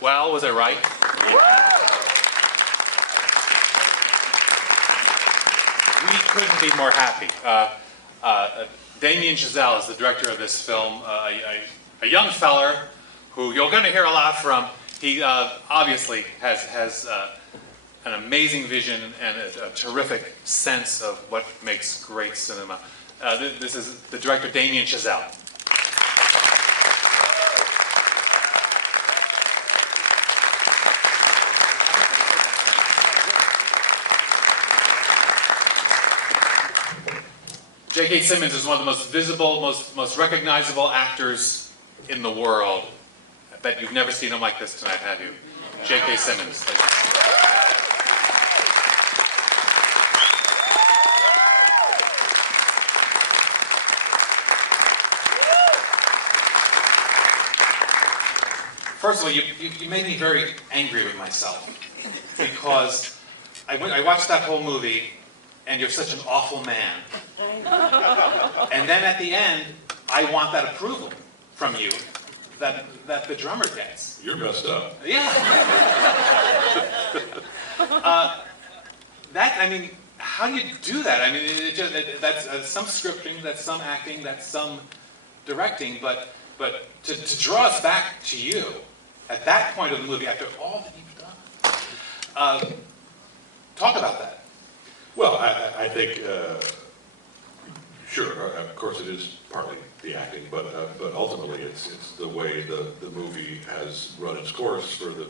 Well, was I right? We couldn't be more happy. Damien Chazelle is the director of this film, a young feller who you're going to hear a lot from. He obviously has an amazing vision and a terrific sense of what makes great cinema. This is the director, Damien Chazelle. J.K. Simmons is one of the most visible, most recognizable actors in the world. I bet you've never seen him like this tonight, have you? J.K. Simmons. First of all, you made me very angry with myself because I watched that whole movie and you're such an awful man. And then at the end, I want that approval from you that the drummer gets. You're messed up. Yeah. How do you do that? I mean, that's some scripting, that's some acting, that's some directing, but to draw us back to you at that point of the movie, after all that you've done, talk about that. Well, I think, sure, of course it is partly the acting, but ultimately it's the way the movie has run its course for the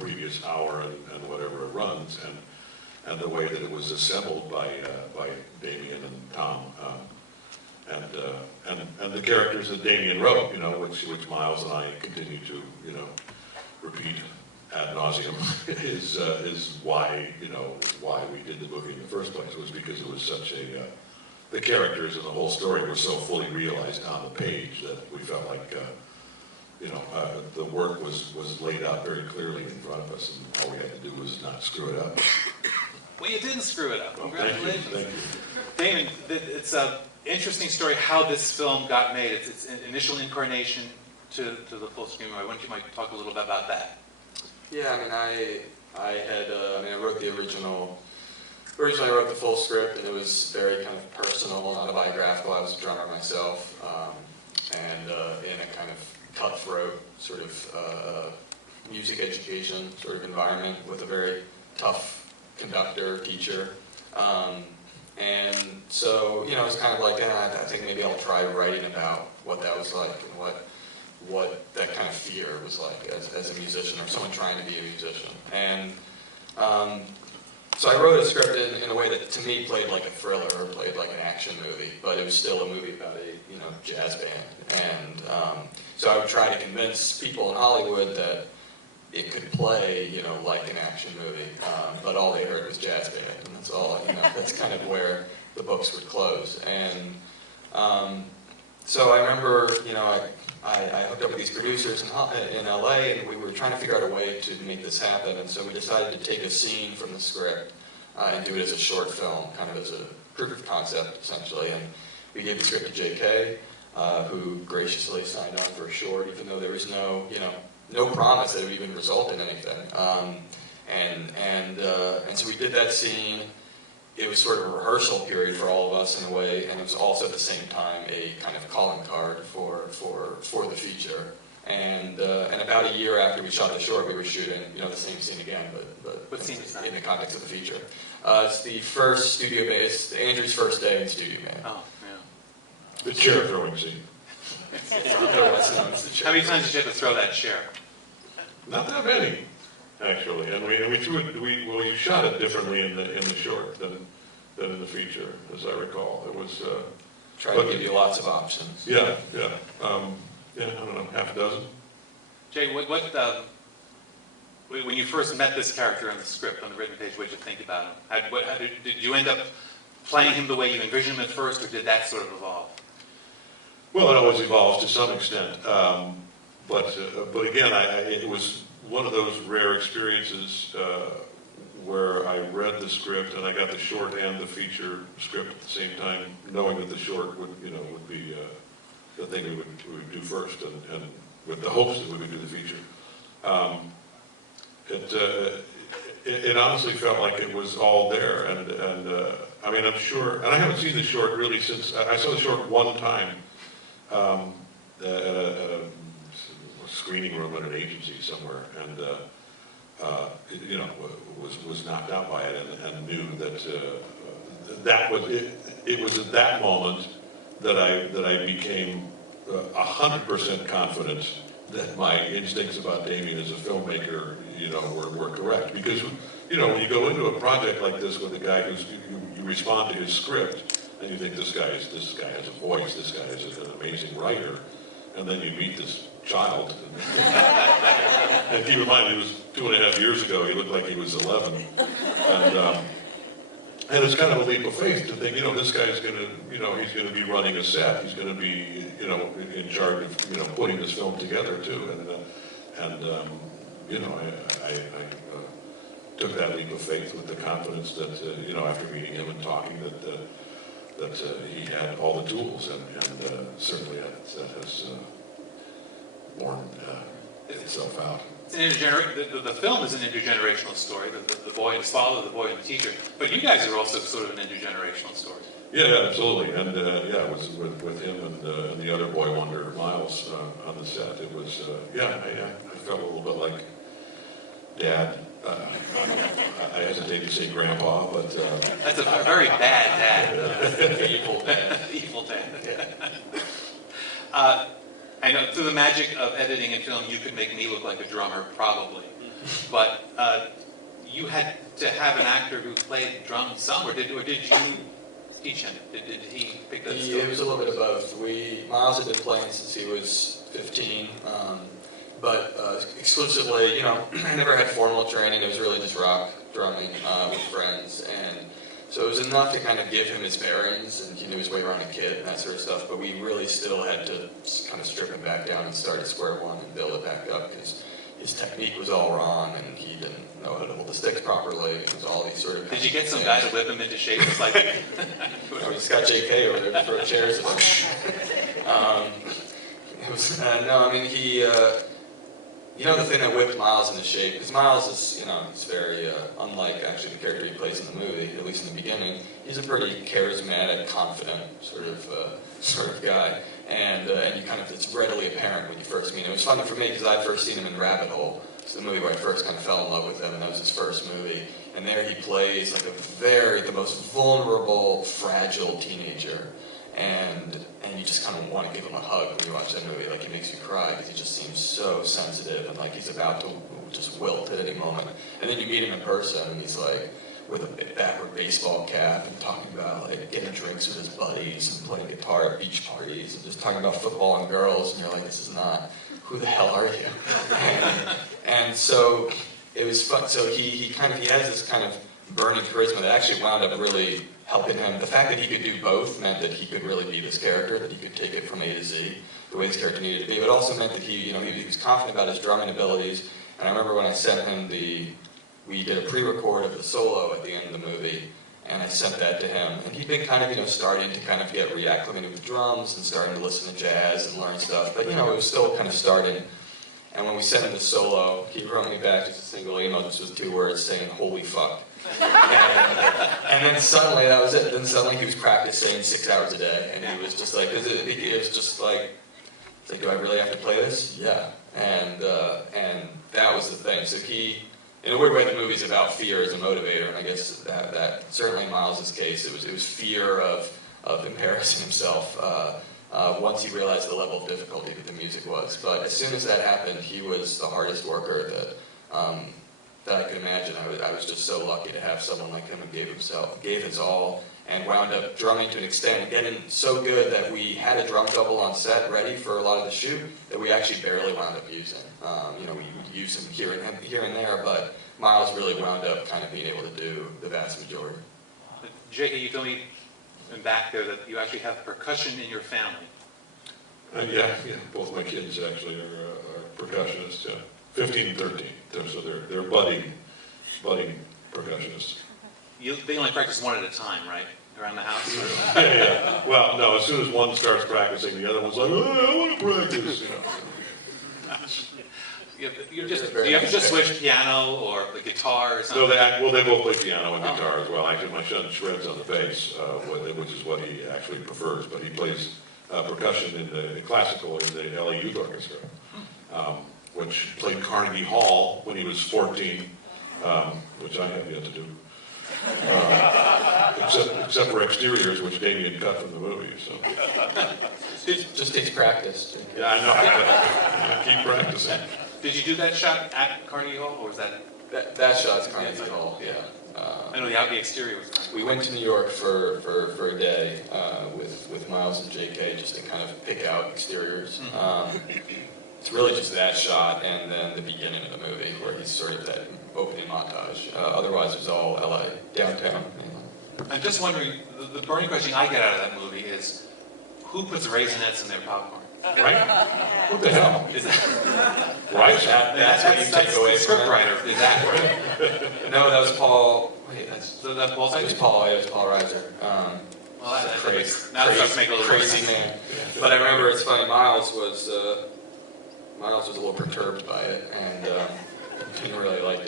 previous hour and whatever it runs, and the way that it was assembled by Damien and Tom, and the characters that Damien wrote, which Miles and I continue to repeat ad nauseum is why why we did the movie in the first place, was because it was such a the characters and the whole story were so fully realized on the page that we felt like the work was laid out very clearly in front of us, and all we had to do was not screw it up. Well, you didn't screw it up. Well, Congratulations. Thank you. Damien, it's an interesting story how this film got made. Its initial incarnation to the full screen. Why don't you might talk a little bit about that? Yeah, I wrote the original. Originally, I wrote the full script, and it was very kind of personal, autobiographical. I was a drummer myself, and in a kind of cutthroat sort of music education sort of environment with a very tough conductor, teacher. And so, it was kind of like, I think maybe I'll try writing about what that was like and what that kind of fear was like as a musician or someone trying to be a musician. And so I wrote a script in a way that to me played like a thriller or played like an action movie, but it was still a movie about a jazz band. And so I would try to convince people in Hollywood that it could play like an action movie, but all they heard was jazz band, and that's all. That's kind of where the books would close. And so I remember I hooked up with these producers in LA, and we were trying to figure out a way to make this happen. And so we decided to take a scene from the script and do it as a short film, kind of as a proof of concept, essentially. And we gave the script to J.K., who graciously signed on for a short, even though there was no promise that it would even result in anything. And so we did that scene. It was sort of a rehearsal period for all of us in a way, and it was also at the same time a kind of calling card for the feature. And about a year after we shot the short, we were shooting the same scene again, but what scene is that? In the context of the feature. It's the first studio-based, Andrew's first day in Studio Man. Oh, yeah. The chair throwing scene. How many times did you have to throw that chair? Not that many, actually, and we threw it. We shot it differently in the short than in the feature, as I recall. It was try to give you lots of options. Yeah. I don't know, half a dozen. Jay, when you first met this character on the script, on the written page, what did you think about him? Did you end up playing him the way you envisioned him at first, or did that sort of evolve? Well, it always evolves to some extent, but again, it was one of those rare experiences where I read the script and I got the short and the feature script at the same time, knowing that the short would be the thing we would do first, and with the hopes that we would do the feature. it honestly felt like it was all there, and I mean, I'm sure, and I haven't seen the short really since, I saw the short one time at a screening room at an agency somewhere, and you know, was knocked out by it, and knew that that was it. It was at that moment that I became 100% confident that my instincts about Damien as a filmmaker, you know, were correct. Because, you know, when you go into a project like this with a guy who's, you respond to his script, and you think this guy has a voice, this guy is an amazing writer, and then you meet this child. And keep in mind, it was 2.5 years ago. He looked like he was 11, and it's kind of a leap of faith to think, you know, this guy's going to, you know, he's going to be running a set. He's going to be, you know, in charge of, you know, putting this film together too. And you know, I took that leap of faith with the confidence that, you know, after meeting him and talking, that he had all the tools, and certainly that has borne itself out. The film is an intergenerational story, the boy and his father, the boy and the teacher, but you guys are also sort of an intergenerational story. Yeah, absolutely, and yeah, it was with him and the other boy wonder, Miles, on the set. It was, yeah, I felt a little bit like Dad. I hesitate to say Grandpa, but... That's a very bad dad. Evil dad. Evil dad. I know through the magic of editing and film, you could make me look like a drummer, probably. But you had to have an actor who played drums some, or did you teach him? Did he pick that skill? It was a little bit of both. Miles had been playing since he was 15, but exclusively, you know, I never had formal training. It was really just rock drumming with friends, and so it was enough to kind of give him his bearings, and he knew his way around a kit and that sort of stuff, but we really still had to kind of strip him back down and start at square one and build it back up, because his technique was all wrong, and he didn't know how to hold the sticks properly. It was all these sort of... Did you get some guy to whip him into shape? It's like... I just got JK over there to throw chairs at him. It was, no, I mean, he... you know, the thing that whipped Miles into shape, because Miles is, you know, he's very unlike actually the character he plays in the movie, at least in the beginning. He's a pretty charismatic, confident sort of guy, and you kind of, it's readily apparent when you first meet him. It was funny for me because I'd first seen him in Rabbit Hole. It's the movie where I first kind of fell in love with him, and that was his first movie. And there he plays like the most vulnerable, fragile teenager. And you just kind of want to give him a hug when you watch that movie. Like, he makes you cry because he just seems so sensitive and like he's about to just wilt at any moment. And then you meet him in person and he's like with a backward baseball cap and talking about like getting drinks with his buddies and playing guitar at beach parties and just talking about football and girls. And you're like, this is not, who the hell are you? And so it was fun. So he has this kind of burning charisma that actually wound up really helping him. The fact that he could do both meant that he could really be this character, that he could take it from A to Z, the way this character needed to be. But it also meant that he was confident about his drumming abilities. And I remember when I sent him we did a pre-record of the solo at the end of the movie, and I sent that to him. And he'd been kind of, starting to kind of get reacclimated with drums and starting to listen to jazz and learn stuff. But, it was still kind of starting. And when we sent him the solo, he wrote me back just a single email, just with 2 words saying, "Holy fuck." And then suddenly, that was it. Then suddenly he was practicing 6 hours a day. And he was just like, it was just like, it's like, do I really have to play this? Yeah. And that was the thing. So in a weird way, the movie's about fear as a motivator. And I guess that certainly in Miles' case, it was fear of embarrassing himself once he realized the level of difficulty that the music was. But as soon as that happened, he was the hardest worker that I could imagine. I was just so lucky to have someone like him who gave his all, and wound up drumming to an extent, getting so good that we had a drum double on set ready for a lot of the shoot that we actually barely wound up using. We would use him here and there, but Miles really wound up kind of being able to do the vast majority. J.K., you told me back there that you actually have percussion in your family. Yeah, both my kids actually are percussionists. 15 and 13, so they're budding percussionists. They only practice one at a time, right? Around the house? Yeah. Well, no, as soon as one starts practicing, the other one's like, oh, I want to practice. Do you ever just switch piano or the guitar or something? No, they both play piano and guitar as well. Actually, my son shreds on the bass, which is what he actually prefers. But he plays percussion in the classical in the LA Youth Orchestra, which played Carnegie Hall when he was 14, which I have yet to do. Except for exteriors, which Damien cut from the movie. So. It just takes practice. Yeah, I know. Keep practicing. Did you do that shot at Carnegie Hall, or was that? That shot's Carnegie Hall, yeah. I know the exterior was Carnegie. We went to New York for a day with Miles and JK just to kind of pick out exteriors. It's really just that shot and then the beginning of the movie where he's sort of that opening montage. Otherwise, it's all LA, downtown. I'm just wondering, the burning question I get out of that movie is, who puts raisinets in their popcorn? Right? What the hell? Is that Right? That's what you take away the from it. scriptwriter? Is that right? No, that was Paul. Wait, So that Paul? it was Paul. Yeah, it was Paul Reiser. Well, that Crazy, makes, now it starts to make a little more crazy sense. man. But I remember it's funny. Miles was a little perturbed by it and didn't really like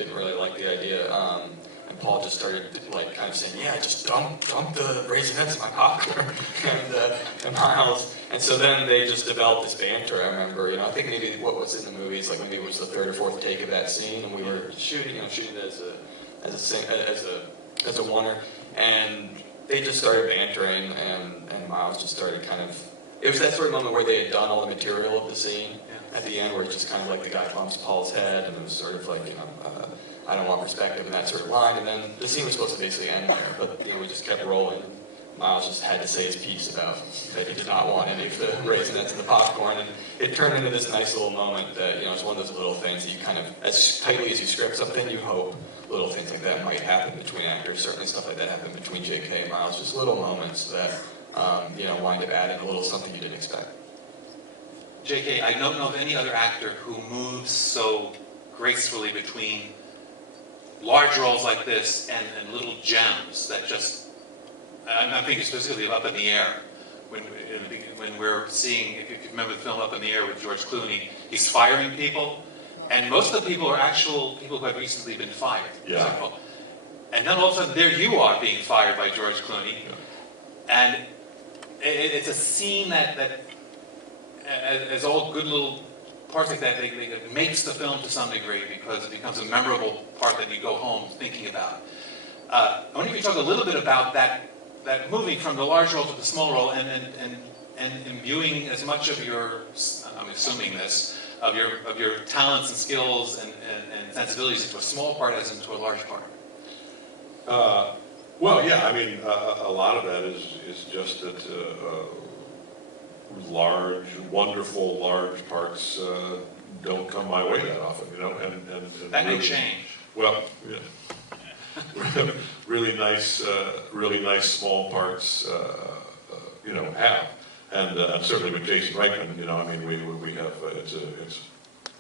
the idea. And Paul just started like kind of saying, "Yeah, just dump the raisinets in my popcorn." and Miles. And so then they just developed this banter. I remember, I think maybe what was in the movies, like maybe it was the third or fourth take of that scene, and we were shooting it as a oneer, and they just started bantering, and Miles just started kind of. It was that sort of moment where they had done all the material of the scene at the end, where it's just kind of like the guy bumps Paul's head, and it was sort of like I don't want perspective and that sort of line, and then the scene was supposed to basically end there, but we just kept rolling. Miles just had to say his piece about that he did not want any of the raisinets in the popcorn, and it turned into this nice little moment that, it's one of those little things that you kind of, as tightly as you script something, you hope little things like that might happen between actors. Certainly stuff like that happened between JK and Miles, just little moments that, wind up adding a little something you didn't expect. JK, I don't know of any other actor who moves so gracefully between large roles like this and little gems that just, I'm thinking specifically of Up in the Air, when we're seeing, if you remember the film Up in the Air with George Clooney, he's firing people, and most of the people are actual people who have recently been fired. Yeah. And then all of a sudden, there you are being fired by George Clooney, and it's a scene that as all good little parts like that, it makes the film to some degree because it becomes a memorable part that you go home thinking about. I wonder if you talk a little bit about that moving from the large role to the small role and imbuing as much of your, I'm assuming this, of your talents and skills and sensibilities into a small part as into a large part. Well, yeah, I mean, a lot of that is just that wonderful large parts don't come my way that often, and That may change. Well, yeah. really nice small parts, have, and certainly with Jason Reitman, we have it's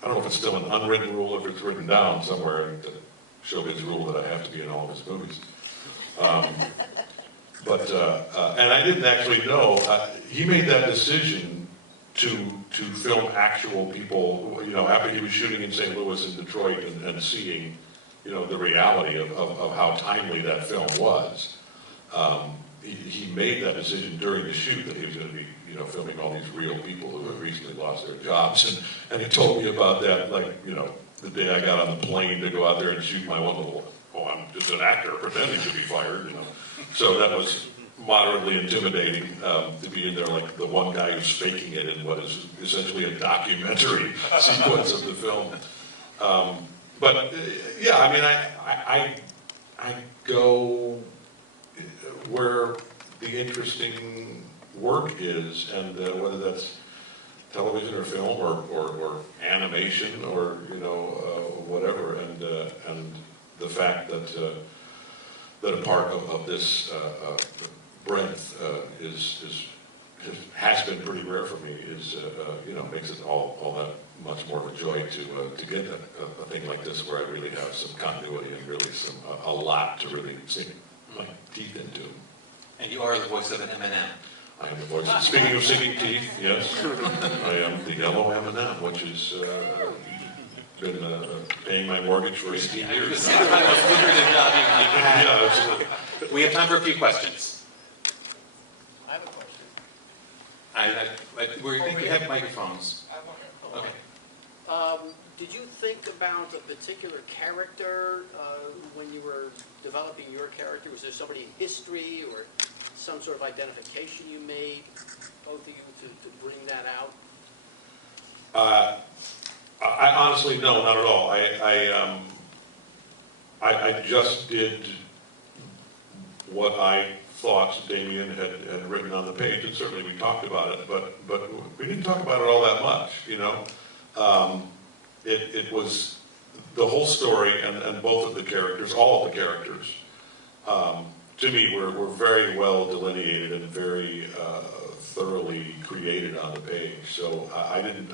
I don't know if it's still an unwritten rule, if it's written down somewhere in the showbiz rule that I have to be in all of his movies. And I didn't actually know he made that decision to film actual people. After he was shooting in St. Louis and Detroit and seeing. The reality of how timely that film was. He made that decision during the shoot that he was going to be, filming all these real people who had recently lost their jobs. And he told me about that, the day I got on the plane to go out there and shoot my one little, I'm just an actor pretending to be fired, So that was moderately intimidating to be in there like the one guy who's faking it in what is essentially a documentary sequence of the film. But yeah, I mean, I go where the interesting work is, and whether that's television or film or animation or whatever, and the fact that a part of this breadth has been pretty rare for me is makes it all that much more of a joy to get a thing like this where I really have some continuity and really a lot to really sink my teeth into. And you are the voice of an M&M. I am the voice. Speaking of sinking teeth, yes, I am the yellow M&M, which is been paying my mortgage for 18 I was years. gonna say, it's probably the most lucrative job you've had. Yeah, absolutely. We have time for a few questions. I have a question. We have microphones. I want to. Okay. Did you think about a particular character when you were developing your character? Was there somebody in history or some sort of identification you made, both of you, to bring that out? I honestly, no, not at all. I just did what I thought Damien had written on the page, and certainly we talked about it, but we didn't talk about it all that much, you know. It was the whole story, and both of the characters, all of the characters, to me were very well delineated and very thoroughly created on the page. So I didn't.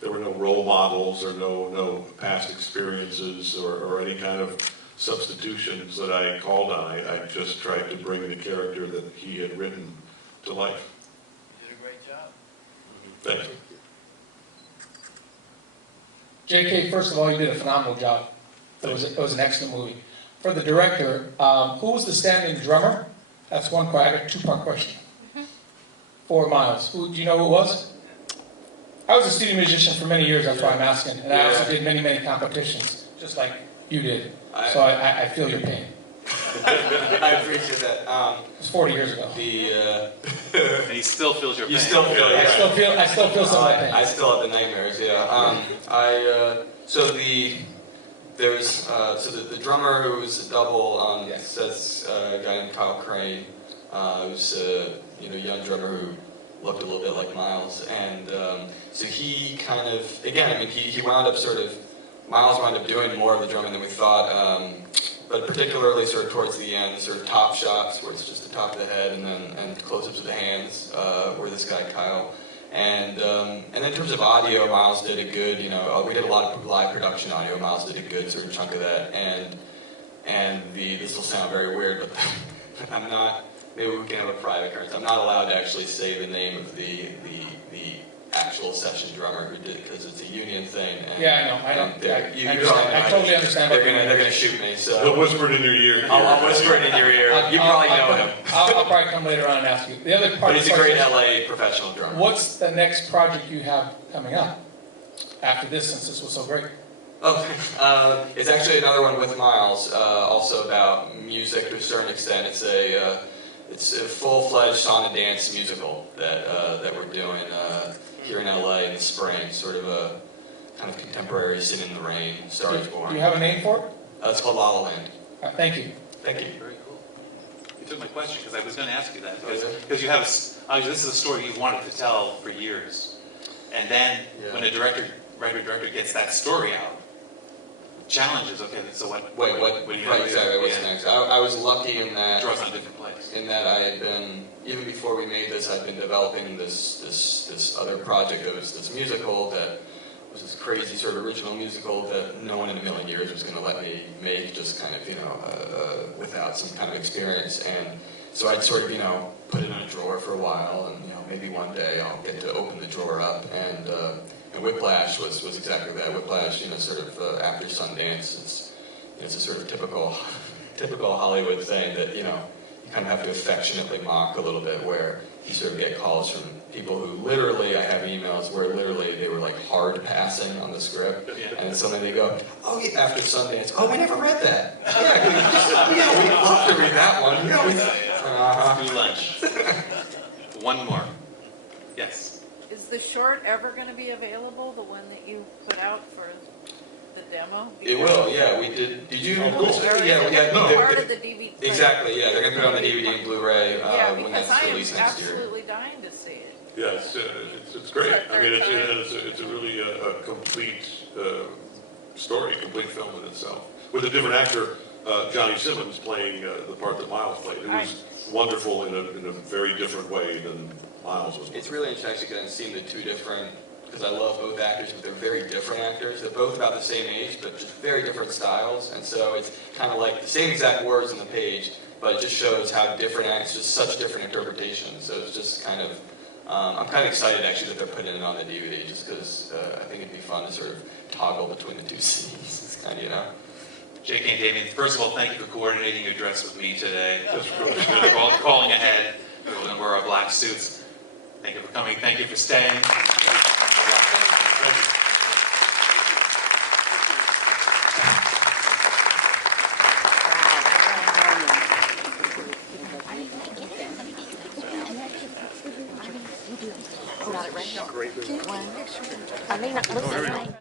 There were no role models or no past experiences or any kind of substitutions that I called on. I just tried to bring the character that he had written to life. You did a great job. Thanks. JK, first of all, you did a phenomenal job. It was an excellent movie. For the director, who was the stand-in drummer? That's one question. I got a two-part question. For Miles. Do you know who it was? I was a studio musician for many years, that's why I'm asking. And I also did many competitions, just like you did. So I feel your pain. I appreciate that. It was 40 years ago. And he still feels your pain. You still feel it. I still feel some of that pain. I still have the nightmares. Yeah. The drummer who was a double on sets, a guy named Kyle Crane, who's a young drummer who looked a little bit like Miles, and so he kind of, again, I mean, he wound up Miles wound up doing more of the drumming than we thought, but particularly sort of towards the end, sort of top shots where it's just the top of the head and close-ups of the hands, where this guy Kyle. And in terms of audio, Miles did a good, we did a lot of live production audio. Miles did a good sort of chunk of that, and this will sound very weird, but I'm not. Maybe we can have a private occurrence. I'm not allowed to actually say the name of the actual session drummer who did it because it's a union thing. And, yeah, I know. I totally understand. They're gonna shoot me. So He'll whisper it in your ear. I'll whisper it in your ear. You probably know him. I'll probably come later on and ask you. The other part. But he's a great LA professional drummer. What's the next project you have coming up after this, since this was so great? Oh, it's actually another one with Miles, also about music to a certain extent. It's a full-fledged song and dance musical that we're doing here in LA in the spring, sort of a kind of contemporary Singing in the Rain, Star is Born. Do you have a name for it? It's called La La Land. Thank you. Thank you. Very cool. You took my question because I was going to ask you that because you have this is a story you've wanted to tell for years, and then when a writer-director gets that story out, challenges. Okay, so what? Wait, what? Do you Right, exactly. What's next? I was lucky in that. Draws on a different place. In that I had been, even before we made this, I'd been developing this other project that was this musical that was this crazy sort of original musical that no one in a million years was going to let me make, just kind of without some kind of experience. And so I'd sort of put it in a drawer for a while, and maybe one day I'll get to open the drawer up and Whiplash was exactly that. Whiplash, sort of after Sundance, it's a sort of typical Hollywood thing that you kind of have to affectionately mock a little bit, where you sort of get calls from people who literally, I have emails where literally they were like hard passing on the script, and then suddenly they go, oh yeah, after Sundance, oh we never read that. Yeah, we'd love to read that one. Do lunch. One more. Yes. Is the short ever going to be available, the one that you put out for the demo? It will, yeah. We did. Did you? Oh, cool. Yeah, No. Part of the DVD. Exactly, yeah. They're going to put it on the DVD and Blu-ray when because that's I am released next year. absolutely dying to see it. Yeah, it's great. I mean, it's a really a complete story, complete film in itself, with a different actor, Johnny Simmons, playing the part that Miles played. It was wonderful in a very different way than Miles was. It's really interesting actually because I've seen the two different, because I love both actors, but they're very different actors. They're both about the same age, but just very different styles. And so it's kind of like the same exact words on the page, but it just shows how different acts, just such different interpretations. So it's just kind of, I'm kind of excited actually that they're putting it on the DVD, just because I think it'd be fun to sort of toggle between the two cities, kind of, you know. JK and Damien, first of all, thank you for coordinating your dress with me today. That's really Calling ahead. We were going to wear our black suits. Thank you for coming. Thank you for staying. Got it right. One. I may not look at it.